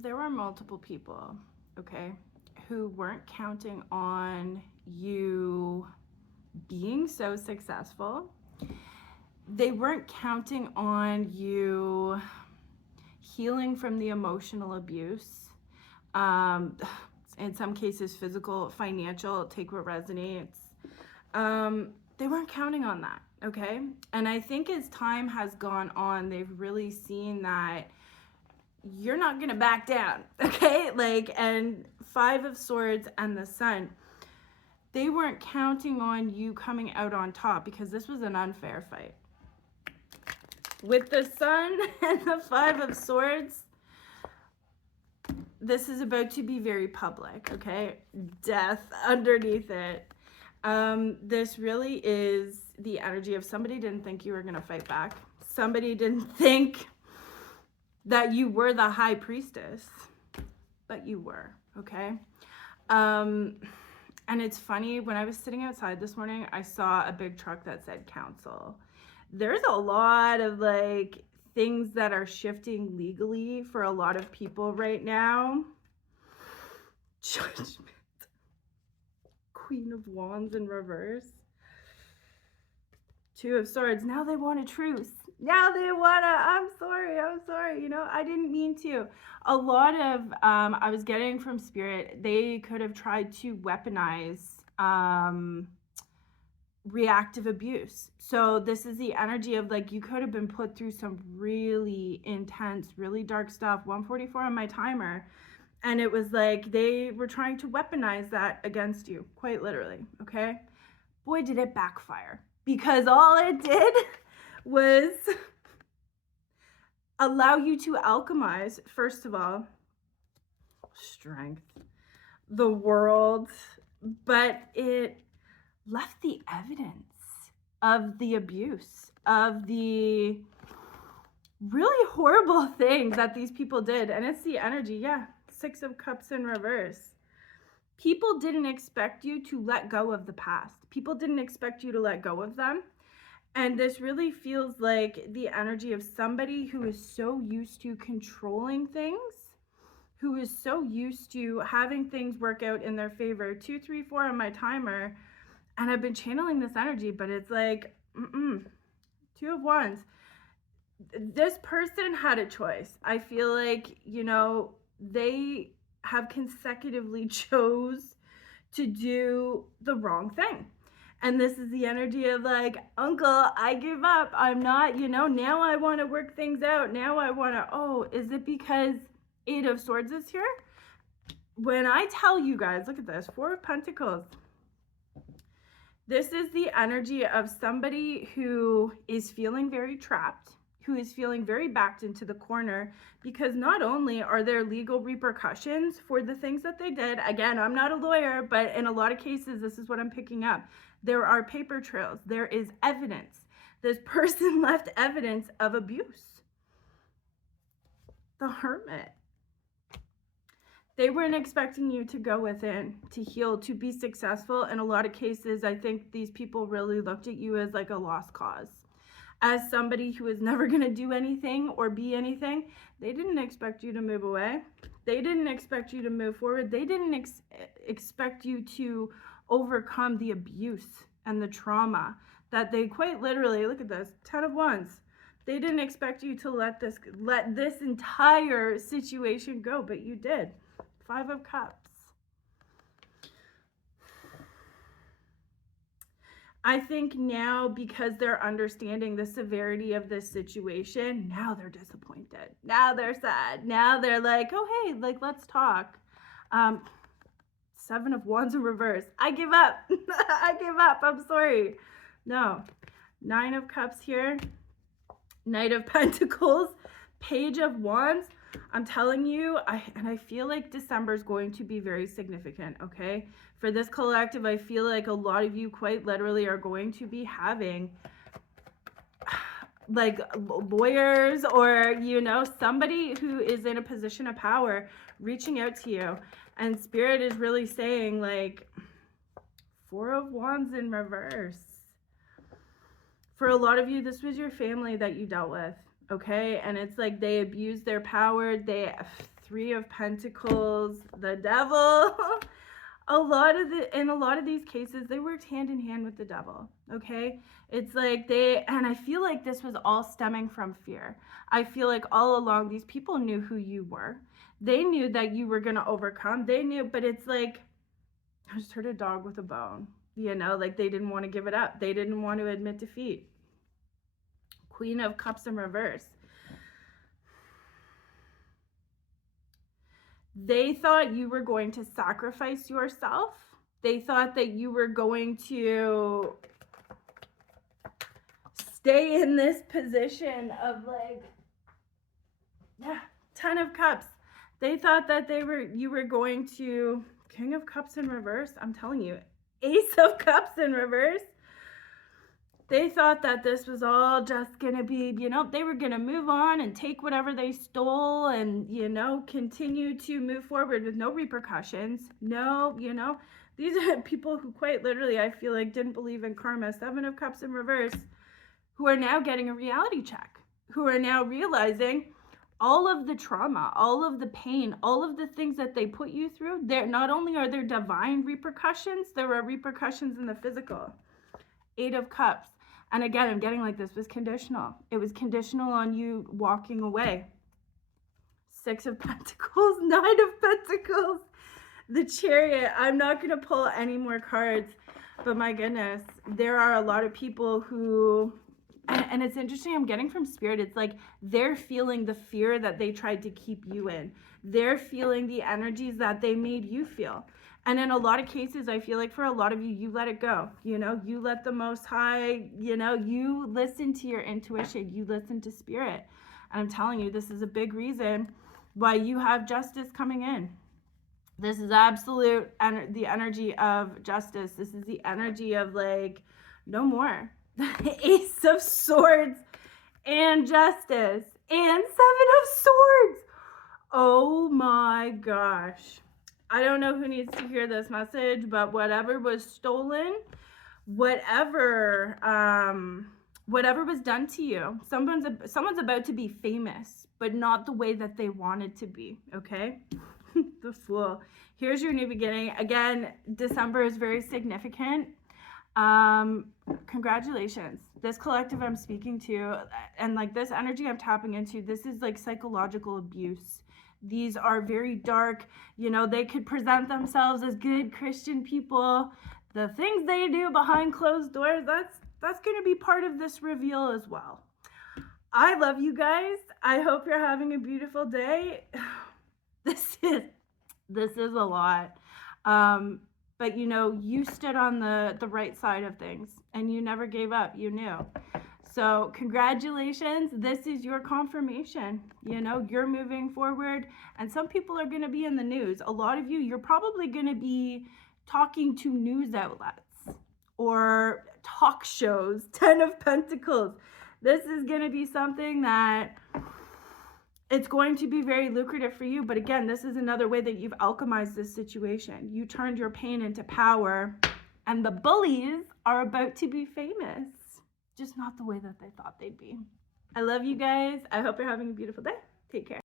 there were multiple people, okay, who weren't counting on you being so successful. They weren't counting on you healing from the emotional abuse. Um, in some cases, physical, financial, take what resonates. They weren't counting on that, okay? And I think as time has gone on, they've really seen that you're not gonna back down, okay? Like, and Five of Swords and the Sun, they weren't counting on you coming out on top because this was an unfair fight. With the Sun and the Five of Swords, this is about to be very public, okay? Death underneath it. This really is the energy of somebody didn't think you were gonna fight back. Somebody didn't think that you were the high priestess, but you were, okay? And it's funny, when I was sitting outside this morning, I saw a big truck that said council. There's a lot of like things that are shifting legally for a lot of people right now. Judgment. Queen of Wands in reverse. Two of Swords. Now they want a truce. Now they want to, I'm sorry, you know, I didn't mean to. A lot of, I was getting from Spirit, they could have tried to weaponize reactive abuse. So this is the energy of like, you could have been put through some really intense, really dark stuff. 144 on my timer. And it was like they were trying to weaponize that against you, quite literally, okay? Boy, did it backfire. Because all it did was allow you to alchemize, first of all, strength, the world, but it left the evidence of the abuse, of the really horrible things that these people did. And it's the energy, yeah, Six of Cups in reverse. People didn't expect you to let go of the past. People didn't expect you to let go of them. And this really feels like the energy of somebody who is so used to controlling things, who is so used to having things work out in their favor. 2, 3, 4 on my timer. And I've been channeling this energy, but it's like, Two of Wands. This person had a choice. I feel like, you know, they have consecutively chose to do the wrong thing. And this is the energy of like, uncle, I give up. I'm not, you know, now I want to work things out. Now I want to, oh, is it because Eight of Swords is here? When I tell you guys, look at this, Four of Pentacles. This is the energy of somebody who is feeling very trapped, who is feeling very backed into the corner, because not only are there legal repercussions for the things that they did, again, I'm not a lawyer, but in a lot of cases, this is what I'm picking up. There are paper trails. There is evidence. This person left evidence of abuse. The Hermit. They weren't expecting you to go within, to heal, to be successful. In a lot of cases, I think these people really looked at you as like a lost cause. As somebody who is never going to do anything or be anything. They didn't expect you to move away. They didn't expect you to move forward. They didn't expect you to overcome the abuse and the trauma that they quite literally, look at this, 10 of Wands. They didn't expect you to let this entire situation go, but you did. 5 of Cups. I think now, because they're understanding the severity of this situation, now they're disappointed. Now they're sad. Now they're like, oh, hey, like, let's talk. 7 of Wands in reverse. I give up. I give up. I'm sorry. No. 9 of Cups here. Knight of Pentacles. Page of Wands. I'm telling you, I feel like December is going to be very significant, okay? For this collective, I feel like a lot of you quite literally are going to be having like lawyers or, you know, somebody who is in a position of power reaching out to you. And Spirit is really saying like 4 of Wands in reverse. For a lot of you, this was your family that you dealt with. Okay, and it's like they abused their power. Three of Pentacles, the Devil. In a lot of these cases, they worked hand in hand with the devil, okay? It's like and I feel like this was all stemming from fear. I feel like all along, these people knew who you were. They knew that you were going to overcome. They knew, but it's like, I just heard a dog with a bone, like they didn't want to give it up. They didn't want to admit defeat. Queen of Cups in reverse. They thought you were going to sacrifice yourself. They thought that you were going to stay in this position of like, yeah, 10 of Cups. They thought that you were going to, King of Cups in reverse. I'm telling you, Ace of Cups in reverse. They thought that this was all just going to be, they were going to move on and take whatever they stole and, continue to move forward with no repercussions. No, these are people who quite literally, I feel like, didn't believe in karma. 7 of Cups in reverse, who are now getting a reality check, who are now realizing all of the trauma, all of the pain, all of the things that they put you through. Not only are there divine repercussions, there are repercussions in the physical. 8 of Cups. And again, I'm getting like this was conditional. It was conditional on you walking away. 6 of Pentacles, 9 of Pentacles, the Chariot. I'm not going to pull any more cards, but my goodness, there are a lot of people who, and it's interesting, I'm getting from Spirit, it's like they're feeling the fear that they tried to keep you in. They're feeling the energies that they made you feel. And in a lot of cases, I feel like for a lot of you, you let it go. You let the Most High, you listen to your intuition. You listen to Spirit. And I'm telling you, this is a big reason why you have justice coming in. This is absolute the energy of justice. This is the energy of like, no more. Ace of Swords and Justice and 7 of Swords. Oh my gosh. I don't know who needs to hear this message, but whatever was stolen, whatever was done to you, someone's about to be famous, but not the way that they wanted to be, okay? The Fool. Here's your new beginning. Again, December is very significant. Congratulations. This collective I'm speaking to, and like this energy I'm tapping into, this is like psychological abuse. These are very dark, they could present themselves as good Christian people. The things they do behind closed doors, that's going to be part of this reveal as well. I love you guys. I hope you're having a beautiful day. This is a lot. But you stood on the right side of things and you never gave up. You knew. So congratulations. This is your confirmation. You're moving forward, and some people are going to be in the news. A lot of you're probably going to be talking to news outlets or talk shows. 10 of Pentacles. This is going to be something that it's going to be very lucrative for you. But again, this is another way that you've alchemized this situation. You turned your pain into power, and the bullies are about to be famous. Just not the way that they thought they'd be. I love you guys. I hope you're having a beautiful day. Take care.